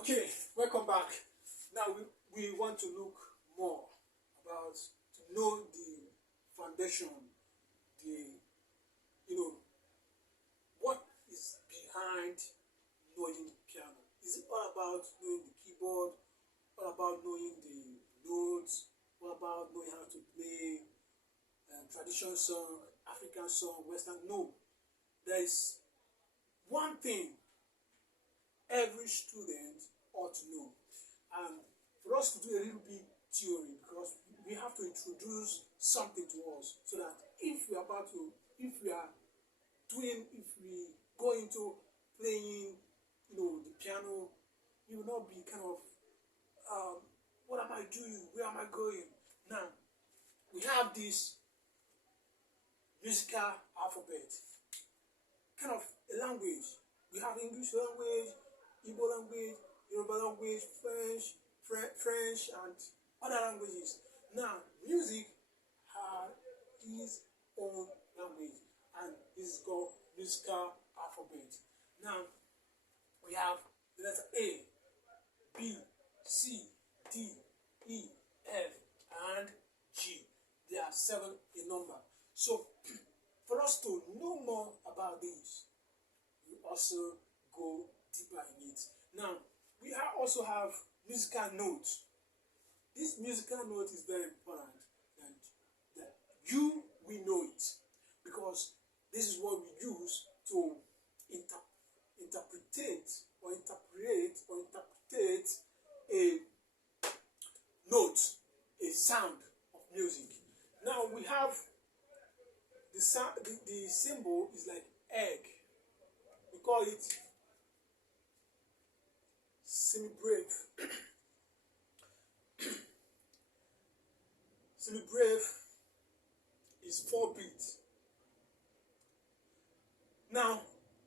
Okay, welcome back. Now we want to look more about to know the foundation, the what is behind knowing piano. Is it all about knowing the keyboard? All about knowing the notes? All about knowing how to play traditional song, African song, Western? No, there is one thing every student ought to know. And for us to do a little bit theory, because we have to introduce something to us so that if we are if we go into playing, the piano, you will not be kind of, what am I doing? Where am I going? Now, we have this musical alphabet, kind of a language. We have English language, Igbo language, Yoruba language, French, and other languages. Now, music has its own language, and this is called musical alphabet. Now, we have the letter A, B, C, D, E, F, and G. There are 7 in number. So, for us to know more about this, we also go deeper in it. Now, we also have musical notes. This musical note is very important, and that we know it, because this is what we use to interpret a note, a sound of music. Now we have the sound. The symbol is like egg. We call it semibreve. Semibreve is 4 beats. Now,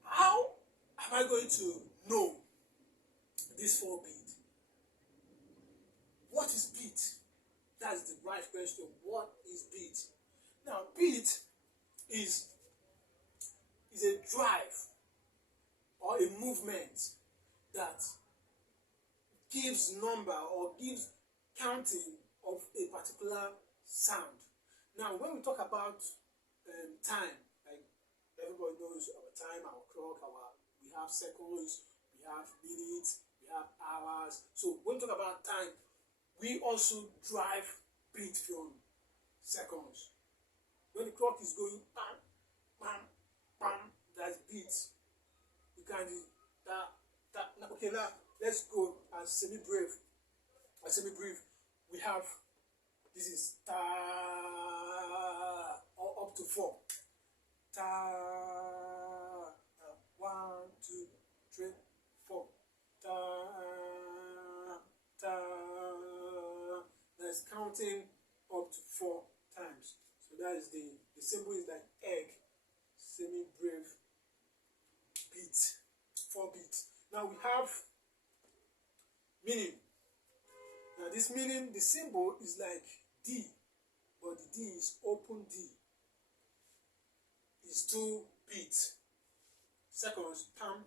how am I going to know this 4 beat? What is beat? That's the right question. What is beat? Now, beat is a drive or a movement that gives number or gives counting of a particular sound. Now, when we talk about time, like everybody knows our time, our clock, we have seconds, we have minutes, we have hours. So when we talk about time, we also drive beat from seconds. When the clock is going bam, bam, bam, that's beat. You can do that. Okay, now let's go as semi-breve. As semi-breve, we have, this is ta, or up to 4. Ta, 1, 2, 3, 4. Ta, ta. That's counting up to 4 times. So that is the symbol is like egg, semi-breve, beat, 4 beats. Now we have meaning. Now this meaning, the symbol is like D, but the D is open D. It's 2 beats. Seconds, tam,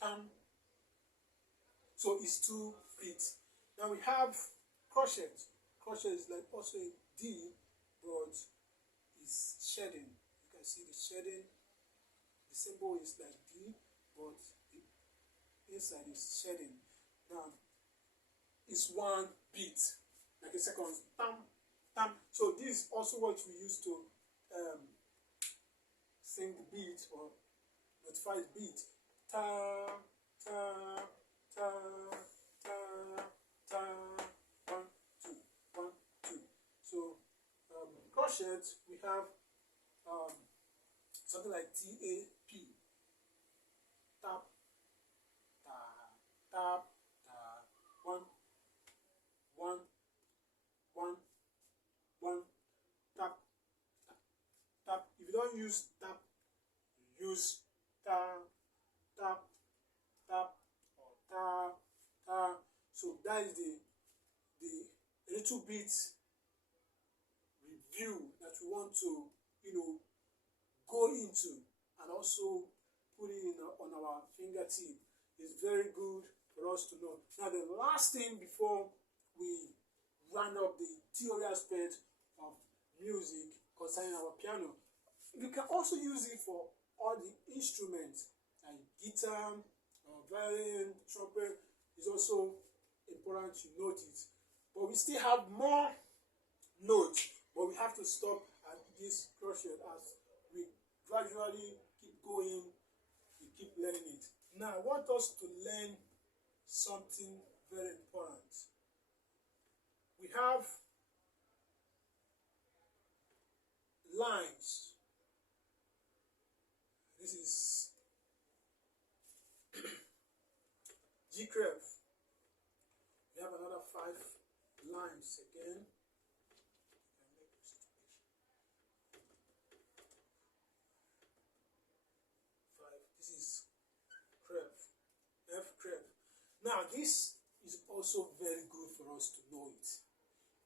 tam. So it's 2 beats. Now we have crochet. Crochet is like also a D, but it's shedding. You can see the shedding. The symbol is like D, but the inside is shedding. Now it's 1 beat, like a second, tam, tam. So this is also what we use to sing the beat or notify the beat. Ta, ta, ta, ta, ta, 1, 2, 1, 2. So crochet, we have something like TAP. Tap, ta, tap, ta, 1, 1, 1, 1, tap, tap, tap. If you don't use tap, you use ta, tap, tap, or ta, ta. So that is the little bit review that we want to, go into, and also put it on our fingertip. It's very good for for us to know. Now, the last thing before we round up the theory aspect of music concerning our piano, we can also use it for all the instruments like guitar, violin, trumpet. Is also important to note it. But we still have more notes, but we have to stop at this crochet as we gradually keep going, we keep learning it. Now, I want us to learn something very important. We have lines. This is G clef. We have another 5 lines again. This is clef, F clef. Now, this is also very good for us to know it.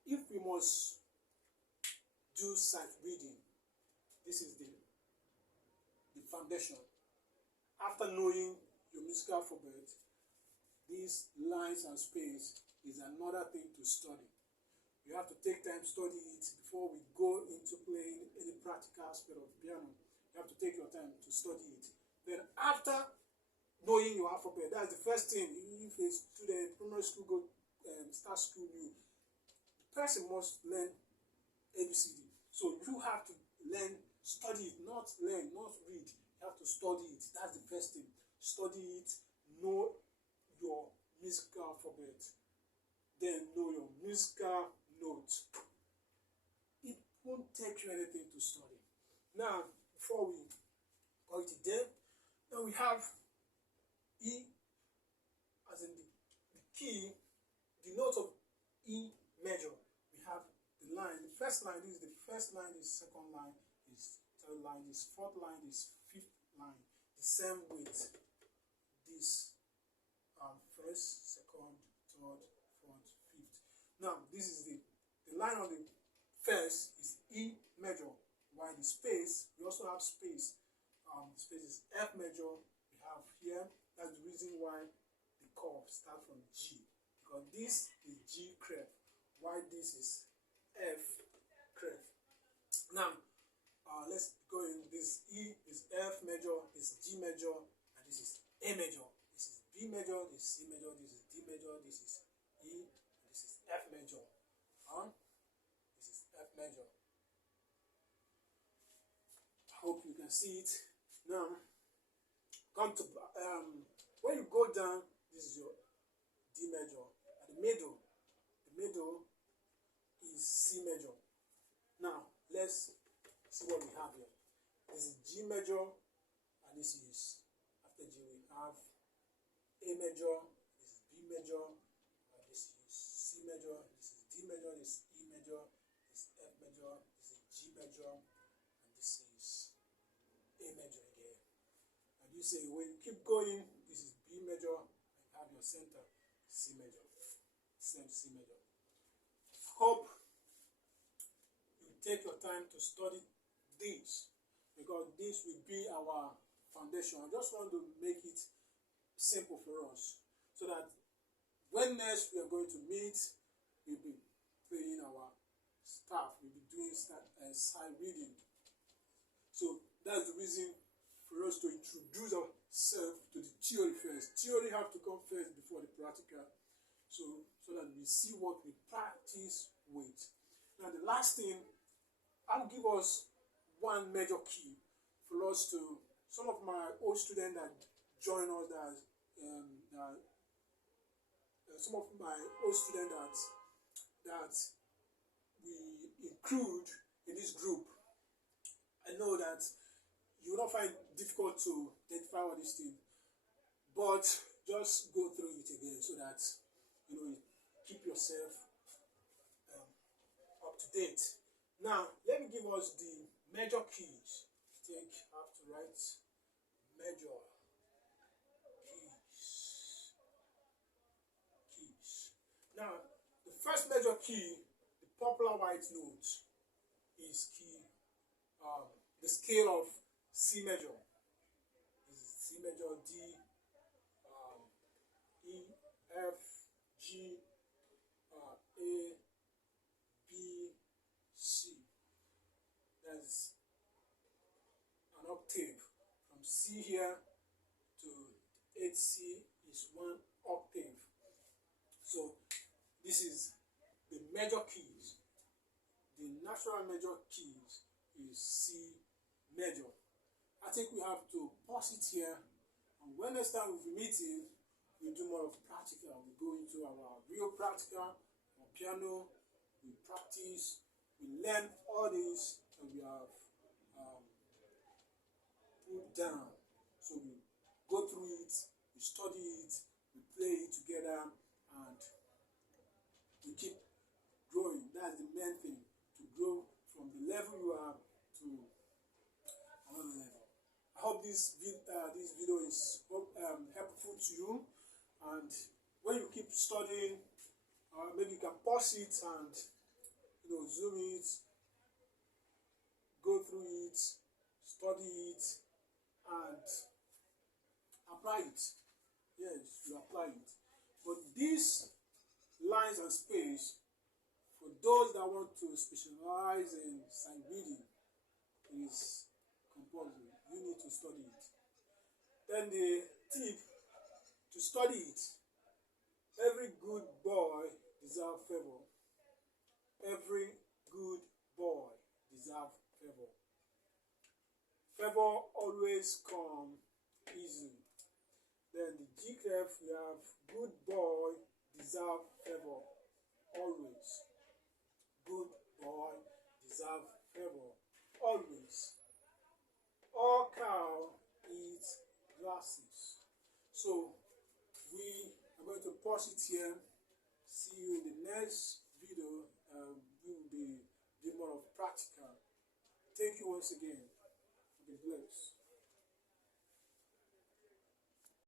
If we must do sight reading, this is the foundation. After knowing your musical alphabet, these lines and space is another thing to study. You have to take time to study it before we go into playing any practical aspect of piano. You have to take your time to study it. Then after knowing your alphabet, that's the first thing. If a student, primary school, start school new, the person must learn ABCD. So you have to learn, study it, not learn, not read. You have to study it. That's the first thing. Study it, know your musical alphabet, then know your musical notes. It won't take you anything to study. Now, before we call it a day, now we have E, as in the key, the note of E major. We have the line. The first line is the first line, is second line, is third line, is fourth line, is fifth line. The same with this first, second, third, fourth, fifth. Now, this is the line on the first is E major, while the space, we also have space. Space is F major. We have here. That's the reason why the chord starts from G, because this is G clef, while this is F clef. Now, let's go in. This E is F major, this is G major, and this is A major. This is B major, this is C major, this is D major, this is E, and this is F major. This is F major. I hope you can see it. Now, come to when you go down, this is your D major. At the middle is C major. Now, let's see what we have here. This is G major, and this is, after G we have A major, this is B major, this is C major, this is D major, this is E major, this is F major, this is G major, and this is A major again. And you say, when you keep going, this is B major, and you have your center, C major, same C major. Hope you take your time to study this, because this will be our foundation. I just want to make it simple for us, so that when next we are going to meet, we'll be playing our stuff, we'll be doing sight reading. So that's the reason for us to introduce ourselves to the theory first. Theory have to come first before the practical, so that we see what we practice with. Now, the last thing, I'll give us one major key for us to, some of my old students that join us, some of my old students that we include in this group, I know that you will not find it difficult to identify all these things, but just go through it again so that you keep yourself up to date. Now, let me give us the major keys. I think I have to write major keys. Now, the first major key, the popular white note, is key, the scale of C major. This is C major, D, E, G, A, B, C. That's an octave. From C here to 8C is one octave. So this is the major keys. The natural major keys is C major. I think we have to pause it here, and when next time we'll be meeting, we do more of practical. We go into our real practical, our piano, we practice, we learn all this, and we have put down. So we go through it, we study it, we play it together, and we keep growing. That's the main thing, to grow from the level you are to another level. I hope this video is helpful to you, and when you keep studying, maybe you can pause it and zoom it, go through it, study it, and apply it. Yes, you apply it. But these lines and space, for those that want to specialize in sight reading, is compulsory. You need to study it. Then the tip to study it: every good boy deserves favor. Every good boy deserves favor. Favor always come easy. Then the G clef, we have good boy deserve favor. Always. Good boy deserve favor. Always. All cow eat grasses. So we are going to pause it here. See you in the next video. We will be doing more of practical. Thank you once again.